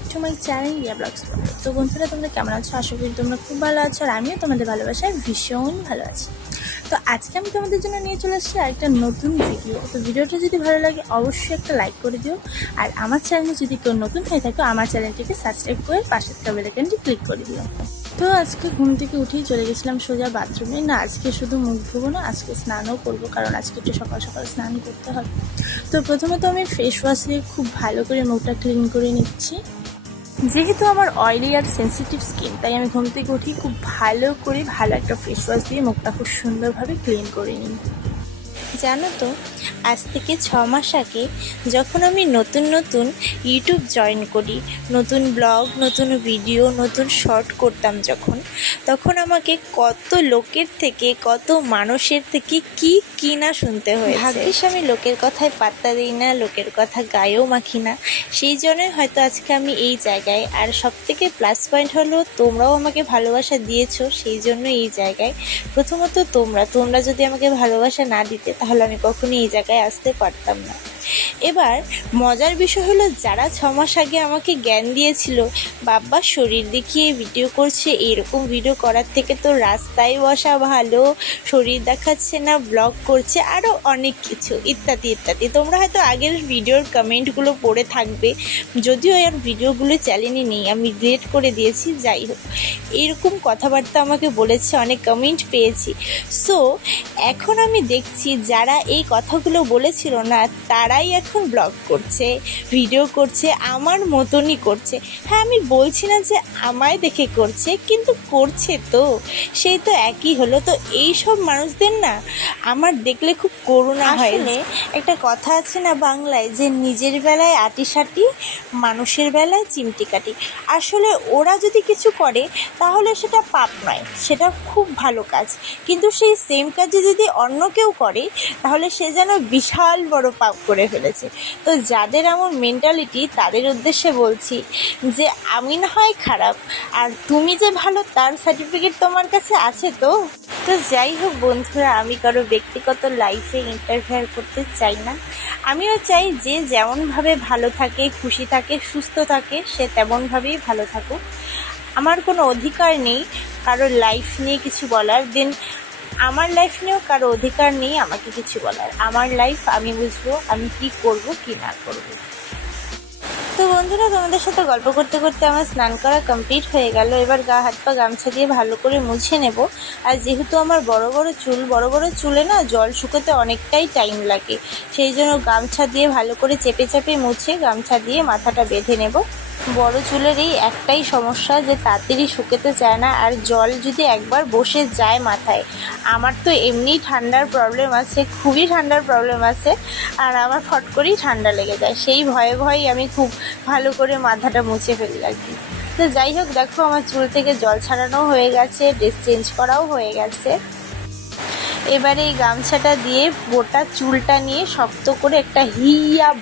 Back to my channel Riya blogs. তো বন্ধুরা, তোমরা কেমন আছো? আশা করি তোমরা খুব ভালো আছো, আর আমিও তোমাদের ভালোবাসায় ভীষণ ভালো আছি। তো আজকে আমি তোমাদের জন্য নিয়ে চলে আসছি একটা নতুন ভিডিও। তো ভিডিওটা যদি ভালো লাগে অবশ্যই একটা লাইক করে দিও, আর আমার চ্যানেলে যদি কেউ নতুন হয়ে থাকো আমার চ্যানেলটিকে সাবস্ক্রাইব করে পাশের বেল আইকনটি ক্লিক করে দিও। তো আজকে ঘুম থেকে উঠেই চলে গেছিলাম সোজা বাথরুমে। না, আজকে শুধু মুখ ধোবো না, আজকে স্নানও করবো, কারণ আজকে একটু সকাল সকাল স্নান করতে হবে। তো প্রথমত আমি ফেস ওয়াশ দিয়ে খুব ভালো করে মুখটা ক্লিন করে নিচ্ছি। যেহেতু আমার অয়েলি আর সেন্সিটিভ স্কিন, তাই আমি ঘুম থেকে উঠি খুব ভালো একটা ফেস ওয়াশ দিয়ে মুখটা খুব সুন্দরভাবে ক্লিন করে নিই। জানো তো, আজ থেকে 6 মাস আগে যখন আমি নতুন ইউটিউব জয়েন করি, নতুন ব্লগ, নতুন ভিডিও, নতুন শর্ট করতাম তখন আমাকে কত লোকের থেকে, কত মানুষের থেকে কি না শুনতে হয়েছে। ভাগ্যিস আমি লোকের কথায় পাত্তা দিই না, লোকের কথা গায়েও মাখি না, সেই জন্যই হয়তো আজকে আমি এই জায়গায়। আর সবথেকে প্লাস পয়েন্ট হলো তোমরাও আমাকে ভালোবাসা দিয়েছো, সেই জন্য এই জায়গায়। প্রথমত তোমরা যদি আমাকে ভালোবাসা না দিতে তাহলে আমি কখনোই এই জায়গায় আসতে পারতাম না। এবার মজার বিষয় হলো, যারা 6 মাস আগে আমাকে জ্ঞান দিয়েছিল, বাবা শরীর দেখিয়ে ভিডিও করছে, এরকম ভিডিও করার থেকে তো রাস্তায় বসা ভালো, শরীর দেখাচ্ছে না, ব্লগ করছে, আরও অনেক কিছু ইত্যাদি ইত্যাদি। তোমরা হয়তো আগের ভিডিওর কমেন্টগুলো পড়ে থাকবে, যদিও এর ভিডিওগুলো চ্যানেলে নেই, আমি ডিলিট করে দিয়েছি। যাই হোক, এরকম কথাবার্তা আমাকে বলেছে, অনেক কমেন্ট পেয়েছি। সো এখন আমি দেখছি যারা এই কথাগুলো বলেছিল না, তারাই এখন ব্লগ করছে, ভিডিও করছে, আমার মতনই করছে। হ্যাঁ, আমি বলছি না যে আমায় দেখে করছে, কিন্তু করছে তো, সেই তো একই হলো। তো এই সব মানুষদের না আমার দেখলে খুব করুণা হয়। একটা কথা আছে না বাংলায়, যে নিজের বেলায় আটিসাটি, মানুষের বেলায় চিমটি কাটি। আসলে ওরা যদি কিছু করে তাহলে সেটা পাপ নয়, সেটা খুব ভালো কাজ, কিন্তু সেই সেম কাজে যদি অন্য কেউ করে তাহলে সে যেন বিশাল বড় পাপ করে ফেলেছে। তো যাদের এমন মেন্টালিটি তাদের উদ্দেশ্যে বলছি যে আমি না হয় খারাপ, আর তুমি যে ভালো তার সার্টিফিকেট তোমার কাছে আছে। তো যাই হোক বন্ধুরা, আমি কারো ব্যক্তিগত লাইফে ইন্টারফেয়ার করতে চাই না। আমিও চাই যে যেমনভাবে ভালো থাকে, খুশি থাকে, সুস্থ থাকে, সে তেমনভাবেই ভালো থাকুক। আমার কোনো অধিকার নেই কারো লাইফ নিয়ে কিছু বলার, আমার লাইফ নিয়েও কারো অধিকার নেই আমাকে কিছু বলার। আমার লাইফ আমি বুঝবো, আমি কি করব কি না করব। তো বন্ধুরা, তোমাদের সাথে গল্প করতে করতে আমার স্নান করা কমপ্লিট হয়ে গেল। এবার গা হাত পা গামছা দিয়ে ভালো করে মুছে নেব। আর যেহেতু আমার বড় বড় চুলে না জল শুকোতে অনেকটাই টাইম লাগে, সেই জন্য গামছা দিয়ে ভালো করে চেপে মুছে গামছা দিয়ে মাথাটা বেঁধে নেব। বড় চুলের এই একটাই সমস্যা, যে তাড়াতাড়ি শুকাতে চায় না, আর জল যদি একবার বসে যায় মাথায়, আমার তো এমনি ঠান্ডার প্রবলেম আছে, খুবই ঠান্ডার প্রবলেম আছে, আর আমার ফট করেই ঠান্ডা লেগে যায়। সেই ভয়ে আমি খুব ভালো করে মাথাটা মুছে ফেলি আর কি। তো যাই হোক, দেখো আমার চুল থেকে জল ছাড়ানো হয়ে গেছে, ড্রেস চেঞ্জ করাও হয়ে গেছে। এবারে এই গামছাটা দিয়ে গোটা চুলটা নিয়ে শক্ত করে একটা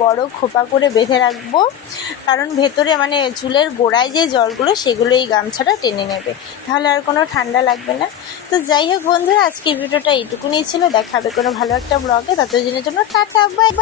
বড় খোপা করে বেঁধে রাখবো, কারণ ভেতরে চুলের গোড়ায় যে জলগুলো সেগুলো এই গামছাটা টেনে নেবে, তাহলে আর কোনো ঠান্ডা লাগবে না। তো যাই হোক বন্ধুরা, আজকের ভিডিওটা এইটুকুনি ছিল। দেখা হবে কোনো ভালো একটা ব্লগে, ততদিনের জন্য টাটা, বাই বাই।